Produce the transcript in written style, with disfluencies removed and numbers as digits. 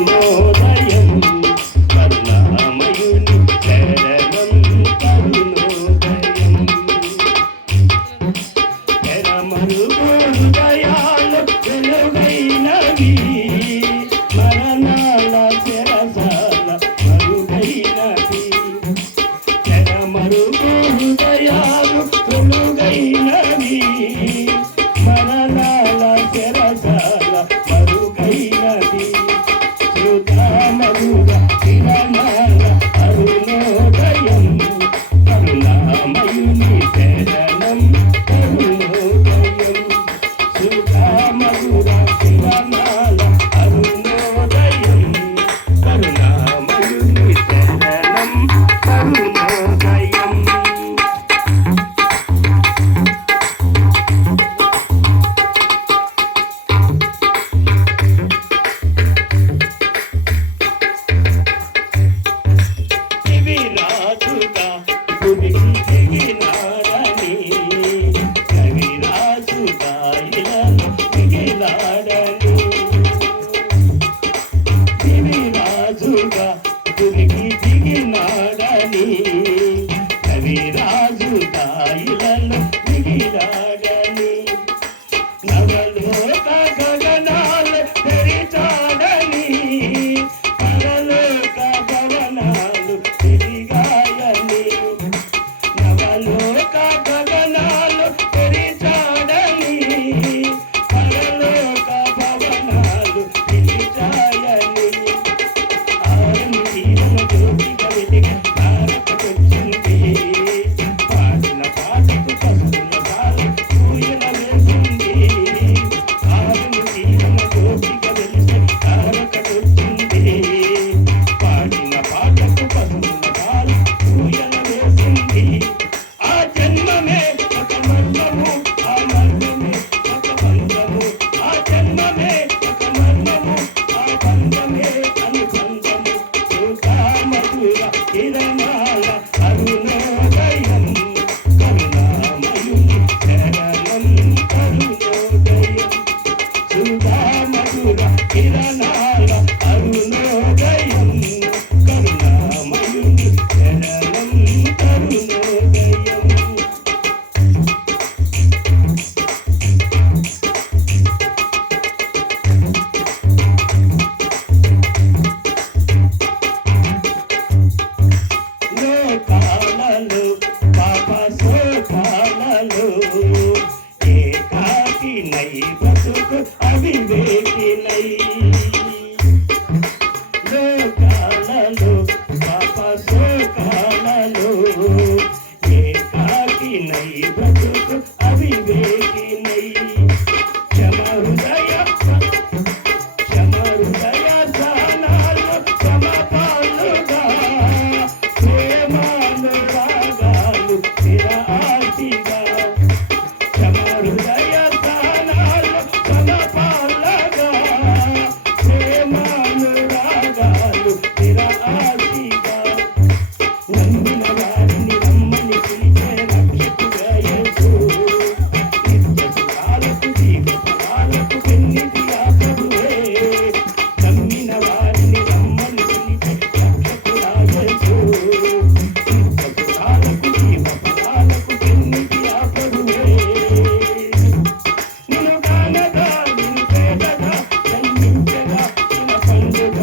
అరుణోదయం కరుణామయుని శరణం కరుణోదయం ఎరమరుగు హృదయాలు వెలుగైనవి మరణాల చెరసాల మరుగైనవి ఎరమరుగు హృదయాలు వెలుగైనవి మరణాల చెరసాల మరుగైనవి సుధామధుర కిరణాల అరుణోదయం కరుణామయుని శరణం కరుణోదయం సుధామధుర కిరణాల అరుణోదయం కరుణామయుని శరణం కరుణోదయం కవిరాజుగా గుడికి దిగినాడని కవిరాజుగా ఇలను దిగినాడని కవిరాజుగా గుడికి దిగినాడని కవిరాజుగా ఇలను దిగినాడని నవలోక గగనాలు తెరిచాడని పరలోక భవనాలు తిరిగాయని నవలోక గగనాలు తెరిచాడని పరలోక భవనాలు తిరిగాయని ఆరుని తీరము జ్యోతిగా వెలిగి తారకకొచ్చింది పాడిన పాటకు పసుపుల బాల పూయల వేసింది ఆరుని తీరము జ్యోతిగా వెలిగి తారకకొచ్చింది పాడిన పాటకు పసుపుల బాల పూయల వేసింది ఆ జన్మమే ఒక మర్మము ఆ మర్మమే ఒక బంధము ఆ జన్మమే ఒక మర్మము ఆ బంధమే అనుబంధము సుధామధుర కిరణాల అరుణోదయం కరుణామయుని శరణం కరుణోదయం సుధామధుర కిరణాల అరుణోదయం కరుణామయుని శరణం కరుణోదయం లోకాలలో పాప శోకాలలో ఏకాకినై బ్రతుకు అవివేకినై లోకాలలో పాప శోకాలలో ఏకాకినై బ్రతుకు అవివేకినై క్షమహృదయ స్థానాలు సమపాలుగా ప్రేమానురాగాలు స్థిరాతిగా క్షమహృదయ స్థానాలు సమపాలుగా ప్రేమానురాగాలు స్థిరాతిగా నమ్మిన వారిని రమ్మని పిలిచే రక్షకుడా యేసు నిత్య సుఖాలకు జీవితాలకు పెన్నిది ఆ ప్రభువే నమ్మిన వారిని రమ్మని పిలిచే రక్షకుడా యేసు నిత్య సుఖాలకు జీవితాలకు పెన్నిది ఆ ప్రభువే నిన్ను కానగా నిన్ను పేదగా జన్మించగా నిన్న పండుగ